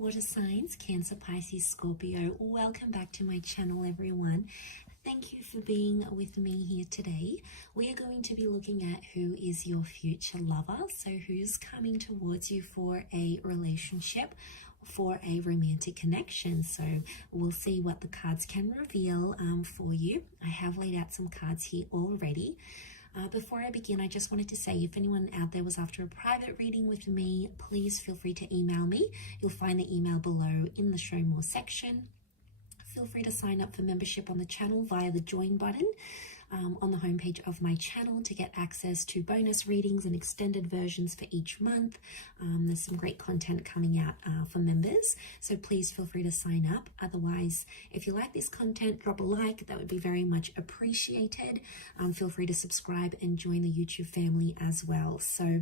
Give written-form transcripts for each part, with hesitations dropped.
water signs, Cancer, Pisces, Scorpio. Welcome back to my channel, everyone. Thank you for being with me here today. We are going to be looking at who is your future lover. So who's coming towards you for a relationship, for a romantic connection. So we'll see what the cards can reveal for you. I have laid out some cards here already. Before I begin, I just wanted to say, if anyone out there was after a private reading with me, please feel free to email me. You'll find the email below in the show more section. Feel free to sign up for membership on the channel via the join button on the homepage of my channel to get access to bonus readings and extended versions for each month. There's some great content coming out for members, so please feel free to sign up. Otherwise, if you like this content, drop a like. That would be very much appreciated. Feel free to subscribe and join the YouTube family as well. So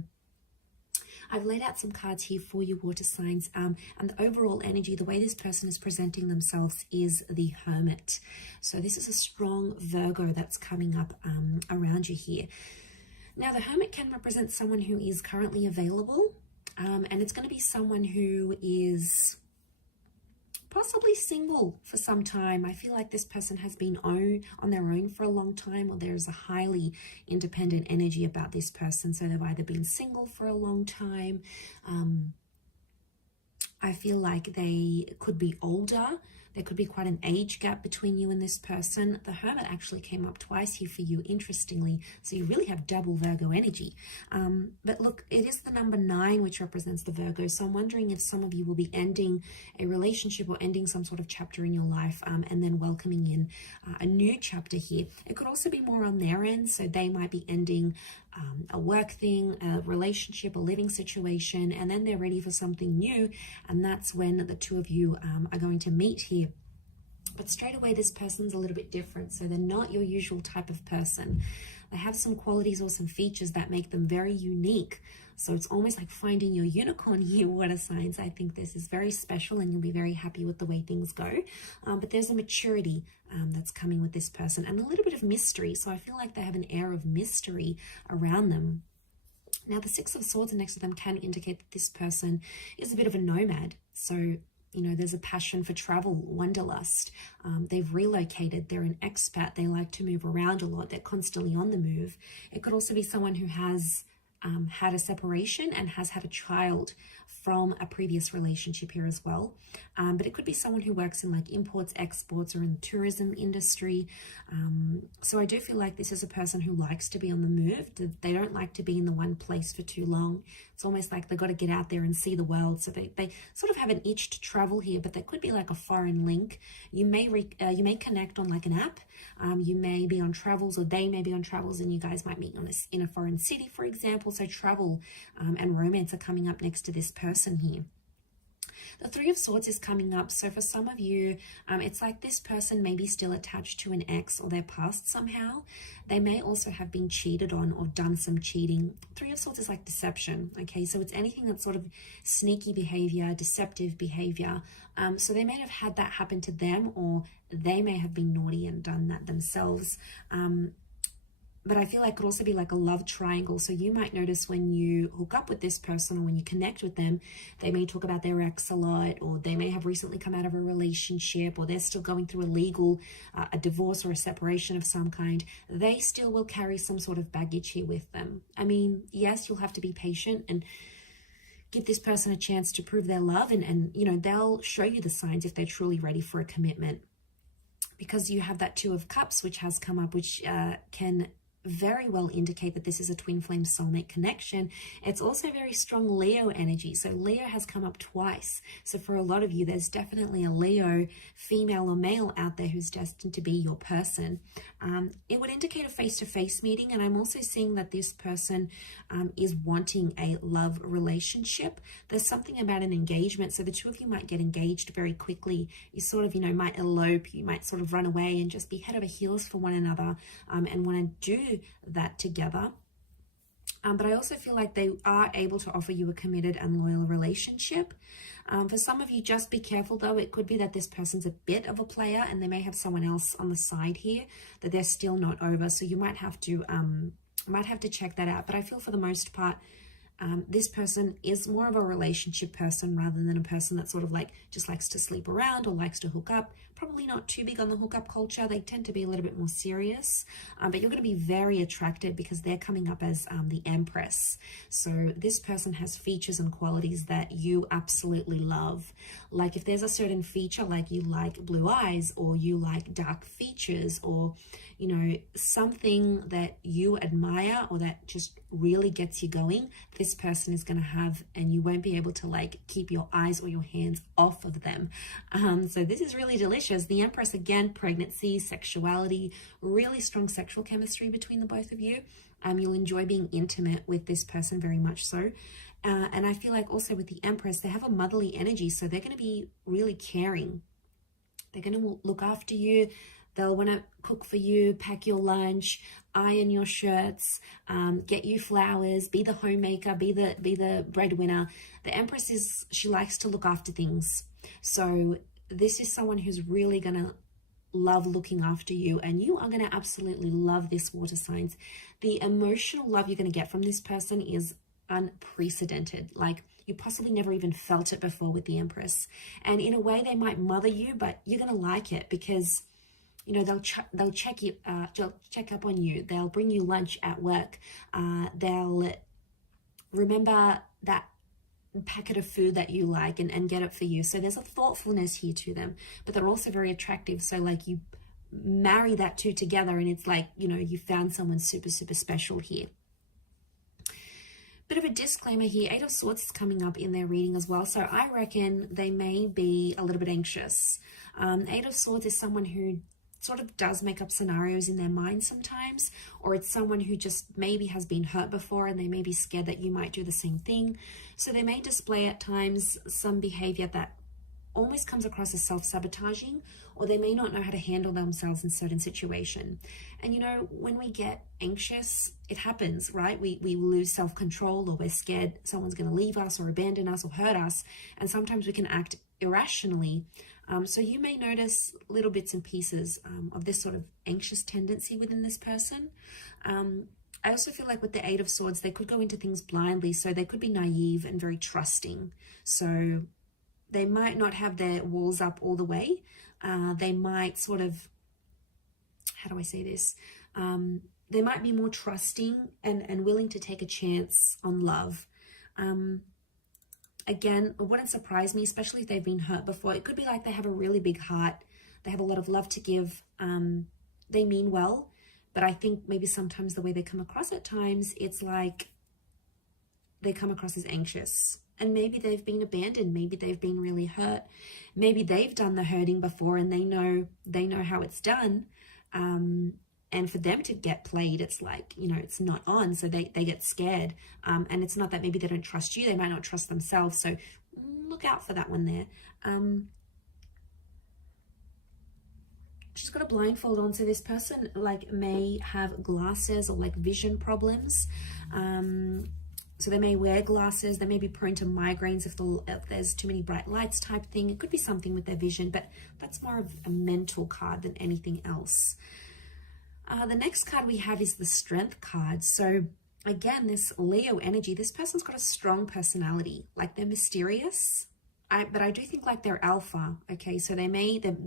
I've laid out some cards here for you, water signs, and the overall energy, the way this person is presenting themselves is the Hermit. So this is a strong Virgo that's coming up around you here. Now, the Hermit can represent someone who is currently available, and it's going to be someone who is possibly single for some time. I feel like this person has been on their own for a long time, or there's a highly independent energy about this person. So they've either been single for a long time. I feel like they could be older. There could be quite an age gap between you and this person. The Hermit actually came up twice here for you, interestingly. So you really have double Virgo energy. But look, it is the number 9, which represents the Virgo. So I'm wondering if some of you will be ending a relationship or ending some sort of chapter in your life and then welcoming in a new chapter here. It could also be more on their end. So they might be ending a work thing, a relationship, a living situation, and then they're ready for something new. And that's when the two of you are going to meet here. But straight away, this person's a little bit different. So they're not your usual type of person. They have some qualities or some features that make them very unique. So it's almost like finding your unicorn here, water signs. I think this is very special and you'll be very happy with the way things go. But there's a maturity that's coming with this person and a little bit of mystery. So I feel like they have an air of mystery around them. Now, the 6 of Swords next to them can indicate that this person is a bit of a nomad. So, you know, there's a passion for travel, wanderlust. They've relocated. They're an expat. They like to move around a lot. They're constantly on the move. It could also be someone who has had a separation and has had a child from a previous relationship here as well. But it could be someone who works in like imports, exports, or in the tourism industry. So I do feel like this is a person who likes to be on the move. They don't like to be in the one place for too long. It's almost like they've got to get out there and see the world. So they sort of have an itch to travel here, but there could be like a foreign link. You may connect on like an app. You may be on travels, or they may be on travels, and you guys might meet in a foreign city, for example. So travel and romance are coming up next to this person here. The 3 of Swords is coming up. So for some of you, it's like this person may be still attached to an ex or their past somehow. They may also have been cheated on or done some cheating. 3 of Swords is like deception. Okay, so it's anything that's sort of sneaky behavior, deceptive behavior. So they may have had that happen to them, or they may have been naughty and done that themselves. But I feel like it could also be like a love triangle. So you might notice when you hook up with this person or when you connect with them, they may talk about their ex a lot, or they may have recently come out of a relationship, or they're still going through a legal, a divorce or a separation of some kind. They still will carry some sort of baggage here with them. I mean, yes, you'll have to be patient and give this person a chance to prove their love. And you know, they'll show you the signs if they're truly ready for a commitment. Because you have that 2 of Cups, which has come up, which can very well indicate that this is a twin flame soulmate connection. It's also very strong Leo energy. So Leo has come up twice. So for a lot of you, there's definitely a Leo, female or male, out there who's destined to be your person. It would indicate a face-to-face meeting. And I'm also seeing that this person is wanting a love relationship. There's something about an engagement. So the 2 of you might get engaged very quickly. You sort of, you know, might elope. You might sort of run away and just be head over heels for one another and want to do that together. But I also feel like they are able to offer you a committed and loyal relationship. For some of you, just be careful though. It could be that this person's a bit of a player and they may have someone else on the side here that they're still not over. So you might have to check that out. But I feel for the most part, This person is more of a relationship person rather than a person that sort of like just likes to sleep around or likes to hook up. Probably not too big on the hookup culture. They tend to be a little bit more serious, but you're going to be very attracted because they're coming up as the Empress. So this person has features and qualities that you absolutely love. Like if there's a certain feature, like you like blue eyes or you like dark features, or you know, something that you admire or that just really gets you going, this person is going to have, and you won't be able to like keep your eyes or your hands off of them. So this is really delicious. The Empress, again, pregnancy, sexuality, really strong sexual chemistry between the both of you. You'll enjoy being intimate with this person, very much so. And I feel like also with the Empress, they have a motherly energy, so they're going to be really caring. They're going to look after you. They'll want to cook for you, pack your lunch, iron your shirts, get you flowers, be the homemaker, be the breadwinner. The Empress she likes to look after things. So this is someone who's really going to love looking after you, and you are going to absolutely love this, water signs. The emotional love you're going to get from this person is unprecedented. Like you possibly never even felt it before with the Empress. And in a way, they might mother you, but you're going to like it because you know, they'll check you, check up on you. They'll bring you lunch at work. They'll remember that packet of food that you like and get it for you. So there's a thoughtfulness here to them, but they're also very attractive. So like you marry that two together and it's like, you know, you found someone super, super special here. Bit of a disclaimer here, Eight of Swords is coming up in their reading as well. So I reckon they may be a little bit anxious. Eight of Swords is someone who sort of does make up scenarios in their mind sometimes, or it's someone who just maybe has been hurt before and they may be scared that you might do the same thing. So they may display at times some behavior that almost comes across as self-sabotaging, or they may not know how to handle themselves in certain situation. And you know, when we get anxious, it happens, right? We lose self-control, or we're scared someone's going to leave us or abandon us or hurt us, and sometimes we can act irrationally. So you may notice little bits and pieces of this sort of anxious tendency within this person. I also feel like with the Eight of Swords, they could go into things blindly. So they could be naive and very trusting. So they might not have their walls up all the way. They might sort of, how do I say this? They might be more trusting and willing to take a chance on love. Again, it wouldn't surprise me, especially if they've been hurt before. It could be like they have a really big heart. They have a lot of love to give. They mean well, but I think maybe sometimes the way they come across at times, it's like they come across as anxious. And maybe they've been abandoned. Maybe they've been really hurt. Maybe they've done the hurting before and they know how it's done. And for them to get played, it's like, you know, it's not on. So they get scared. And it's not that maybe they don't trust you. They might not trust themselves. So look out for that one there. She's got a blindfold on. So this person like may have glasses or like vision problems. So they may wear glasses. They may be prone to migraines if there's too many bright lights type thing. It could be something with their vision, but that's more of a mental card than anything else. The next card we have is the Strength card. So again, this Leo energy, this person's got a strong personality. Like they're mysterious, but I do think like they're alpha. Okay, so they're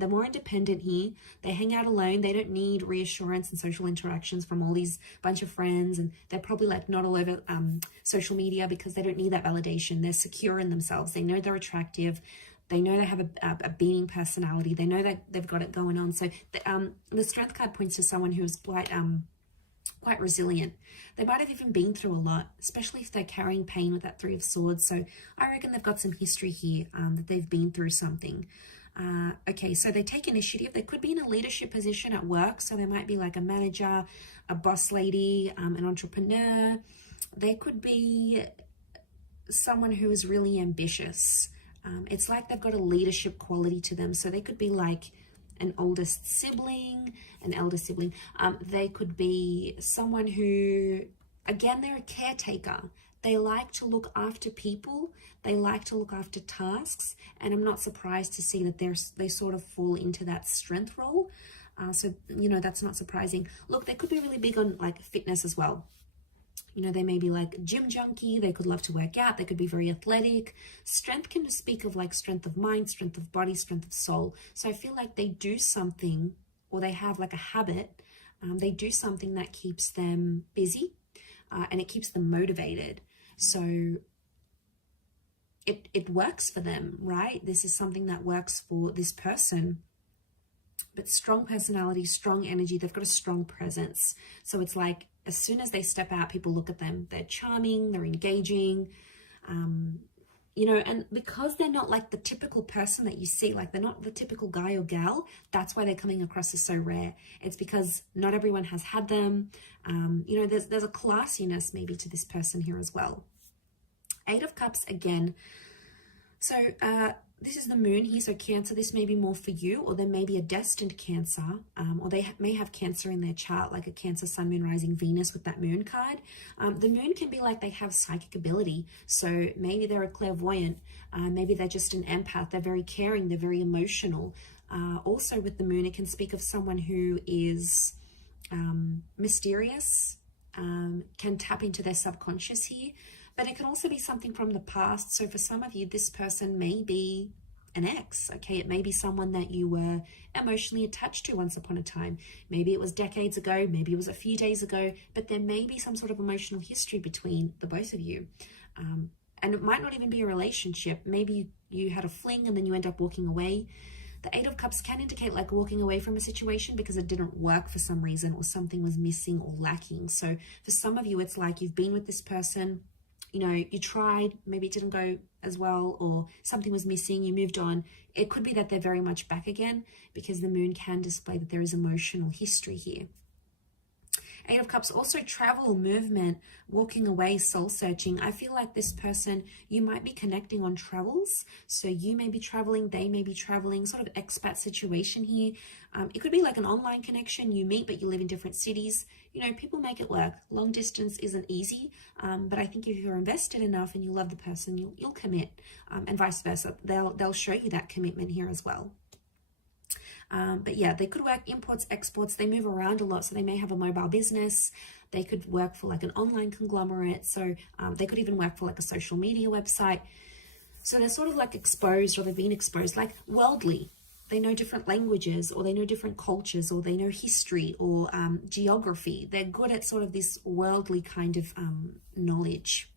more independent here. They hang out alone. They don't need reassurance and social interactions from all these bunch of friends. And they're probably like not all over social media because they don't need that validation. They're secure in themselves. They know they're attractive. They know they have a beaming personality. They know that they've got it going on. So the Strength card points to someone who is quite resilient. They might have even been through a lot, especially if they're carrying pain with that Three of Swords. So I reckon they've got some history here, that they've been through something. Okay, so they take initiative. They could be in a leadership position at work. So they might be like a manager, a boss lady, an entrepreneur. They could be someone who is really ambitious. It's like they've got a leadership quality to them. So they could be like an oldest sibling, an elder sibling. They could be someone who, again, they're a caretaker. They like to look after people. They like to look after tasks. And I'm not surprised to see that they sort of fall into that strength role. So, you know, that's not surprising. Look, they could be really big on like fitness as well. You know, they may be like a gym junkie. They could love to work out. They could be very athletic. Strength can speak of like strength of mind, strength of body, strength of soul. So I feel like they do something, or they have like a habit. They do something that keeps them busy, and it keeps them motivated. So it works for them, right? This is something that works for this person. But strong personality, strong energy, they've got a strong presence. So it's like, as soon as they step out, people look at them. They're charming, they're engaging, you know, and because they're not like the typical person that you see, like they're not the typical guy or gal, that's why they're coming across as so rare. It's because not everyone has had them. You know, there's a classiness maybe to this person here as well. Eight of Cups again. So this is the moon here, so Cancer, this may be more for you, or there may be a destined Cancer, or they may have Cancer in their chart, like a Cancer, Sun, Moon, Rising, Venus with that moon card. The moon can be like they have psychic ability, so maybe they're a clairvoyant, maybe they're just an empath, they're very caring, they're very emotional. Also with the moon, it can speak of someone who is mysterious, can tap into their subconscious here. But it can also be something from the past. So for some of you, this person may be an ex, okay? It may be someone that you were emotionally attached to once upon a time. Maybe it was decades ago, maybe it was a few days ago, but there may be some sort of emotional history between the both of you. And it might not even be a relationship. Maybe you had a fling and then you end up walking away. The Eight of Cups can indicate like walking away from a situation because it didn't work for some reason, or something was missing or lacking. So for some of you, it's like you've been with this person, you know, you tried, maybe it didn't go as well, or something was missing, you moved on. It could be that they're very much back again, because the moon can display that there is emotional history here. Eight of Cups, also travel, movement, walking away, soul searching. I feel like this person, you might be connecting on travels. So you may be traveling, they may be traveling, sort of expat situation here. It could be like an online connection. You meet, but you live in different cities. You know, people make it work. Long distance isn't easy, but I think if you're invested enough and you love the person, you'll commit, and vice versa. They'll show you that commitment here as well. But yeah, they could work imports, exports. They move around a lot, so they may have a mobile business. They could work for like an online conglomerate. So they could even work for like a social media website. So they're sort of like exposed, or they've been exposed, like worldly. They know different languages, or they know different cultures, or they know history, or geography. They're good at sort of this worldly kind of knowledge.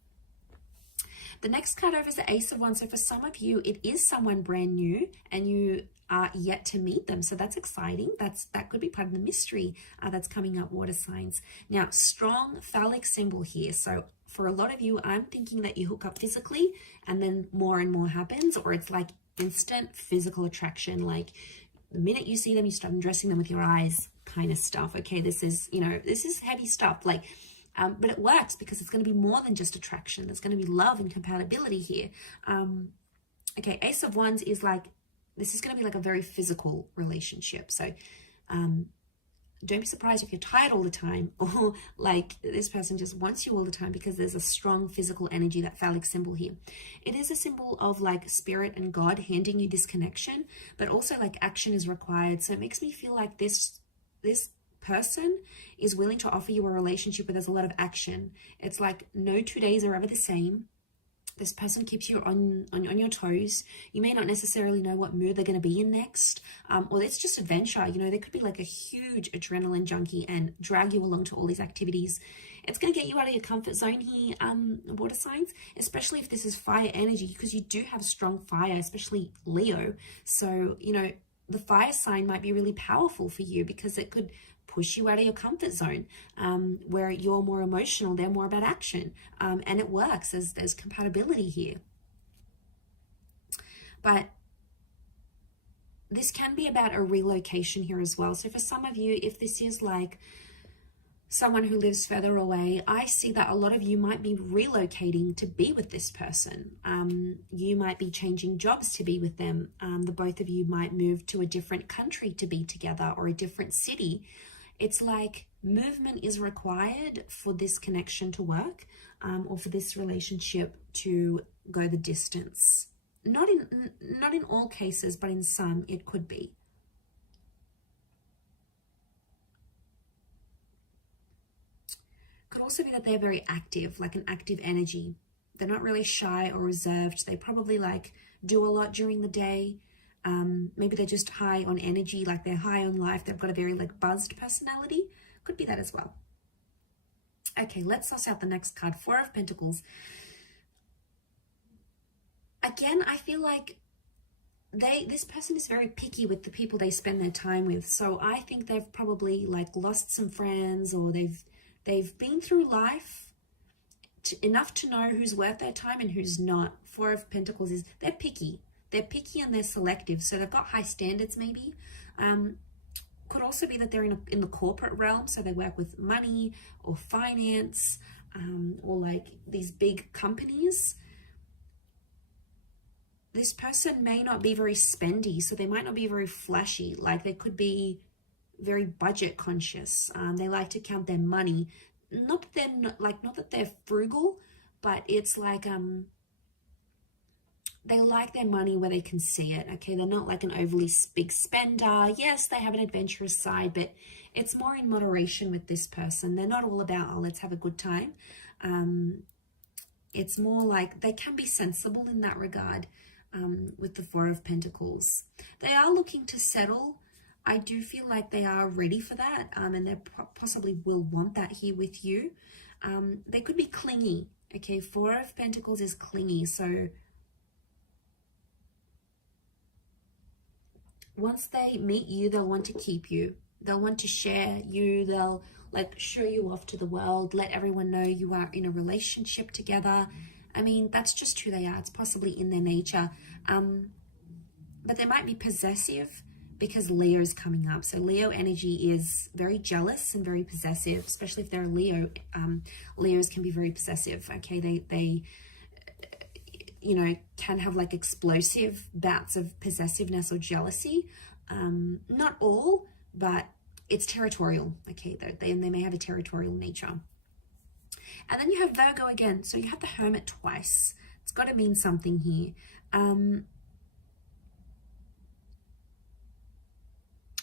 The next card over is the Ace of Wands. So for some of you, it is someone brand new and you are yet to meet them. So that's exciting. That could be part of the mystery that's coming up, water signs. Now, strong phallic symbol here. So for a lot of you, I'm thinking that you hook up physically and then more and more happens, or it's like instant physical attraction. Like the minute you see them, you start undressing them with your eyes kind of stuff. Okay, this is, you know, this is heavy stuff. Like, but it works because it's going to be more than just attraction. There's going to be love and compatibility here. Okay, Ace of Wands is like, this is going to be like a very physical relationship. So don't be surprised if you're tired all the time, or like this person just wants you all the time, because there's a strong physical energy, that phallic symbol here. It is a symbol of like spirit and God handing you this connection, but also like action is required. So it makes me feel like this person is willing to offer you a relationship where there's a lot of action. It's like no 2 days are ever the same. This person keeps you on your toes. You may not necessarily know what mood they're going to be in next, or it's just adventure. You know, they could be like a huge adrenaline junkie and drag you along to all these activities. It's going to get you out of your comfort zone here, water signs, especially if this is fire energy, because you do have strong fire, especially Leo. So, you know, the fire sign might be really powerful for you, because it could push you out of your comfort zone, where you're more emotional, they're more about action, and it works. There's compatibility here. But this can be about a relocation here as well. So for some of you, if this is like someone who lives further away, I see that a lot of you might be relocating to be with this person. You might be changing jobs to be with them. The both of you might move to a different country to be together, or a different city. It's like movement is required for this connection to work, or for this relationship to go the distance. Not in all cases, but in some it could be. Could also be that they're very active, like an active energy. They're not really shy or reserved. They probably like do a lot during the day. Maybe they're just high on energy, like they're high on life. They've got a very like buzzed personality. Could be that as well. Okay, let's suss out the next card. Four of Pentacles. Again, I feel like this person is very picky with the people they spend their time with. So I think they've probably like lost some friends, or they've been through life enough to know who's worth their time and who's not. Four of Pentacles is they're picky. They're picky and they're selective. So they've got high standards maybe. Could also be that they're in the corporate realm. So they work with money or finance, or like these big companies. This person may not be very spendy, so they might not be very flashy. Like they could be very budget conscious. They like to count their money. Not that they're frugal, but it's like they like their money where they can see it. Okay, they're not like an overly big spender. Yes, they have an adventurous side, but it's more in moderation with this person. They're not all about, oh, let's have a good time. It's more like they can be sensible in that regard. With the Four of Pentacles, they are looking to settle. I do feel like they are ready for that, and they possibly will want that here with you. They could be clingy. Okay, Four of Pentacles is clingy, so once they meet you, they'll want to keep you. They'll want to share you. They'll like show you off to the world, let everyone know you are in a relationship together. I mean, that's just who they are. It's possibly in their nature. But they might be possessive because Leo is coming up. So Leo energy is very jealous and very possessive, especially if they're a Leo. Leos can be very possessive. Okay, they you know, can have like explosive bouts of possessiveness or jealousy. Not all, but it's territorial. Okay, they may have a territorial nature. And then you have Virgo again. So you have the Hermit twice. It's got to mean something here. And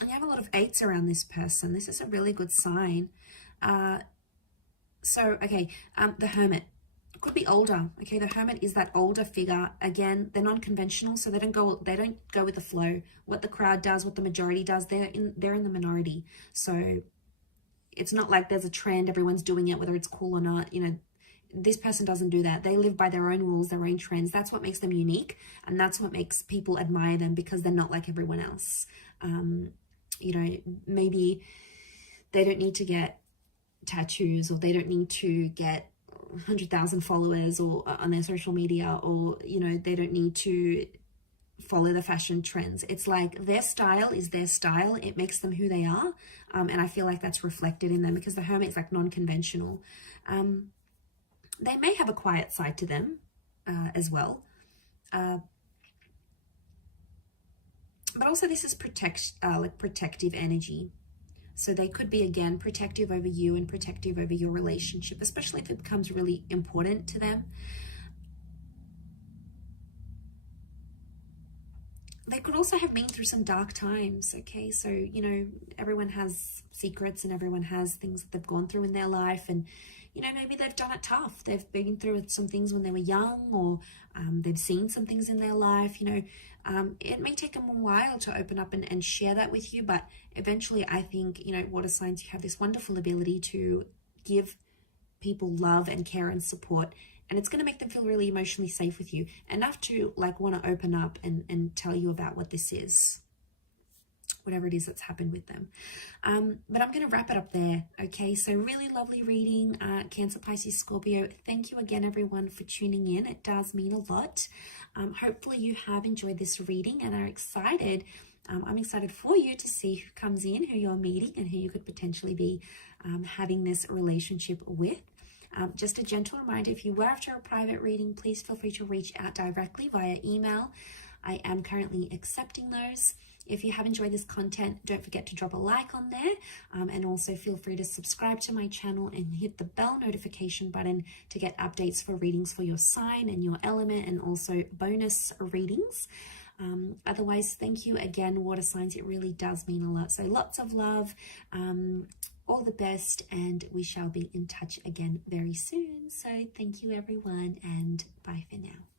you have a lot of eights around this person. This is a really good sign. The Hermit could be older. Okay, the Hermit is that older figure. Again, they're non-conventional, so they don't go with the flow. What the crowd does, what the majority does, they're in the minority. So it's not like there's a trend, everyone's doing it, whether it's cool or not. You know, this person doesn't do that. They live by their own rules, their own trends. That's what makes them unique, and that's what makes people admire them, because they're not like everyone else. You know, maybe they don't need to get tattoos, or they don't need to get 100,000 followers or on their social media, or, you know, they don't need to follow the fashion trends. It's like their style is their style. It makes them who they are. And I feel like that's reflected in them, because the Hermit is like non-conventional. They may have a quiet side to them as well. But also this is protective energy. So they could be, again, protective over you and protective over your relationship, especially if it becomes really important to them. They could also have been through some dark times, okay? So, you know, everyone has secrets and everyone has things that they've gone through in their life, and, you know, maybe they've done it tough. They've been through some things when they were young, or they've seen some things in their life, you know. It may take them a while to open up and share that with you, but eventually I think, you know, water signs, you have this wonderful ability to give people love and care and support, and it's going to make them feel really emotionally safe with you, enough to like want to open up and tell you about what this is, whatever it is that's happened with them. But I'm going to wrap it up there. Okay, so really lovely reading, Cancer, Pisces, Scorpio. Thank you again, everyone, for tuning in. It does mean a lot. Hopefully you have enjoyed this reading and are excited. I'm excited for you to see who comes in, who you're meeting, and who you could potentially be having this relationship with. Just a gentle reminder, if you were after a private reading, please feel free to reach out directly via email. I am currently accepting those. If you have enjoyed this content, don't forget to drop a like on there, and also feel free to subscribe to my channel and hit the bell notification button to get updates for readings for your sign and your element, and also bonus readings. Otherwise, thank you again, water signs. It really does mean a lot. So lots of love, all the best, and we shall be in touch again very soon. So thank you, everyone, and bye for now.